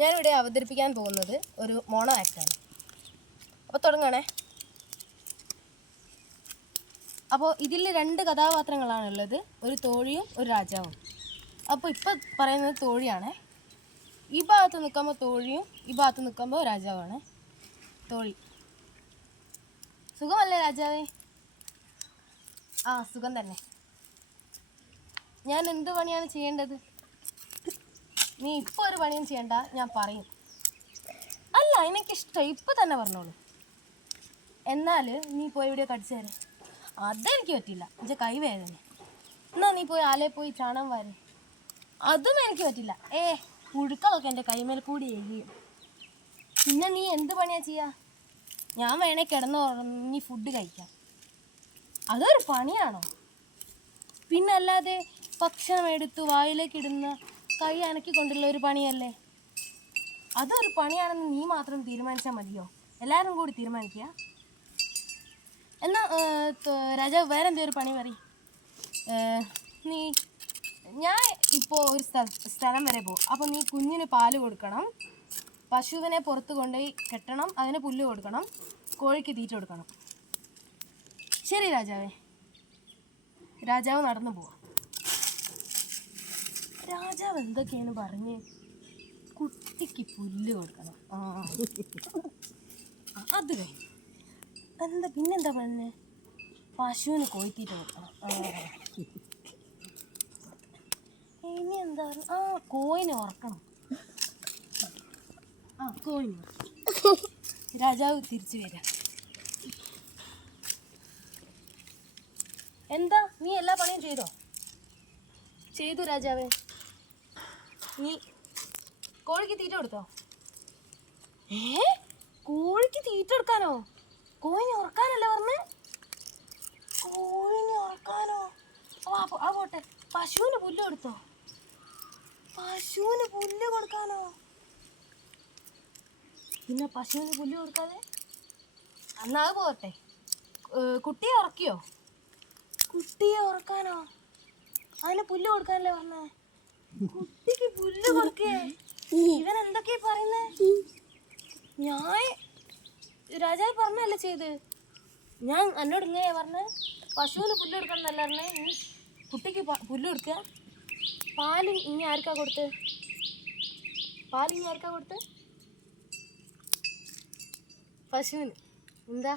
ഞാനിവിടെ അവതരിപ്പിക്കാൻ പോകുന്നത് ഒരു മോണോ ആക്റ്റാണ്. അപ്പോൾ തുടങ്ങണേ. അപ്പോൾ ഇതിൽ 2 കഥാപാത്രങ്ങളാണുള്ളത്, ഒരു തോഴിയും ഒരു രാജാവും. അപ്പോൾ ഇപ്പം പറയുന്നത് തോഴിയാണേ. ഈ ഭാഗത്ത് നിൽക്കുമ്പോൾ തോഴിയും ഈ ഭാഗത്ത് നിൽക്കുമ്പോൾ രാജാവാണ്. തോഴി: സുഖമല്ലേ രാജാവേ? ആ, സുഖം തന്നെ. ഞാൻ എന്ത് പണിയാണ് ചെയ്യേണ്ടത്? നീ ഇപ്പോൾ ഒരു പണിയും ചെയ്യണ്ട, ഞാൻ പറയും. അല്ല, എനിക്കിഷ്ടം, ഇപ്പം തന്നെ പറഞ്ഞോളൂ. എന്നാൽ നീ പോയി ഇവിടെ കടിച്ചു തരേ. അതെനിക്ക് പറ്റില്ല, എൻ്റെ കൈ വേദന. എന്നാൽ നീ പോയി ആലയിൽ പോയി ചാണകം വാര്. അതും എനിക്ക് പറ്റില്ല. പുഴുക്കളൊക്കെ എൻ്റെ കൈമേൽ കൂടി എരിയും. പിന്നെ നീ എന്ത് പണിയാണ് ചെയ്യുക? ഞാൻ വേണേ കിടന്നുറങ്ങി ഫുഡ് കഴിക്കാം. അതൊരു പണിയാണോ? പിന്നല്ലാതെ ഭക്ഷണം എടുത്ത് വായിലേക്ക് ഇടുന്ന കൈ അനക്കിക്കൊണ്ടുള്ള ഒരു പണിയല്ലേ? അതൊരു പണിയാണെന്ന് നീ മാത്രം തീരുമാനിച്ചാൽ മതിയോ? എല്ലാവരും കൂടി തീരുമാനിക്കുക. എന്നാൽ രാജാവ് വേറെ എന്തെങ്കിലും പണി പറയും. ഞാൻ ഇപ്പോൾ ഒരു സ്ഥലം വരെ പോകും. അപ്പോൾ നീ കുഞ്ഞിന് പാല് കൊടുക്കണം, പശുവിനെ പുറത്ത് കൊണ്ടുപോയി കെട്ടണം, അതിന് പുല്ല് കൊടുക്കണം, കോഴിക്ക് തീറ്റ കൊടുക്കണം. ശരി രാജാവേ. രാജാവ് നടന്നു പോവാം. രാജാവ് എന്തൊക്കെയാണ് പറഞ്ഞ്? കുട്ടിക്ക് പുല്ല് കൊടുക്കണം. അത് പിന്നെന്താ പറഞ്ഞേ? പശുവിന് കോഴിത്തീറ്റ കൊടുക്കണം. ഇനി എന്താ? കോഴിനെ ഉറക്കണം. കോഴിനെ. രാജാവ് തിരിച്ചു വരാം. എന്താ, നീ എല്ലാ പണിയും ചെയ്തോ? ചെയ്തു രാജാവേ. നീ കോഴിക്ക് തീറ്റ കൊടുത്തോ? കോഴിക്ക് തീറ്റ കൊടുക്കാനോ? കോഴിനെ ഉറക്കാനല്ലേ പറഞ്ഞേ? കോഴിനെ ഉറക്കാനോ? ആ പോട്ടെ. പശുവിന് പുല്ല് കൊടുത്തോ? പശുവിന് പുല്ല് കൊടുക്കാനോ? പിന്നെ പശുവിന് പുല്ല് കൊടുക്കാതെ എന്നാ അത് പോട്ടെ. കുട്ടിയെ ഉറക്കിയോ? കുട്ടിയെ ഉറക്കാനോ? അതിന് പുല്ല് കൊടുക്കാനല്ലേ പറഞ്ഞേ? കുട്ടിക്ക് പുല്ല് കൊടുക്കേ? ഇവൻ എന്തൊക്കെയാ പറയുന്നേ? ഞാൻ രാജാവ് പറഞ്ഞല്ലേ ചെയ്ത്. ഞാൻ എന്നോട് ഇങ്ങനെയാ പറഞ്ഞേ, പശുവിന് പുല്ല് കൊടുക്കണം എന്നല്ല പറഞ്ഞേ. നീ കുട്ടിക്ക് പുല്ല് കൊടുക്കുക. പാല് ഇനി ആർക്കാ കൊടുത്ത്? പശുവിന്. എന്താ?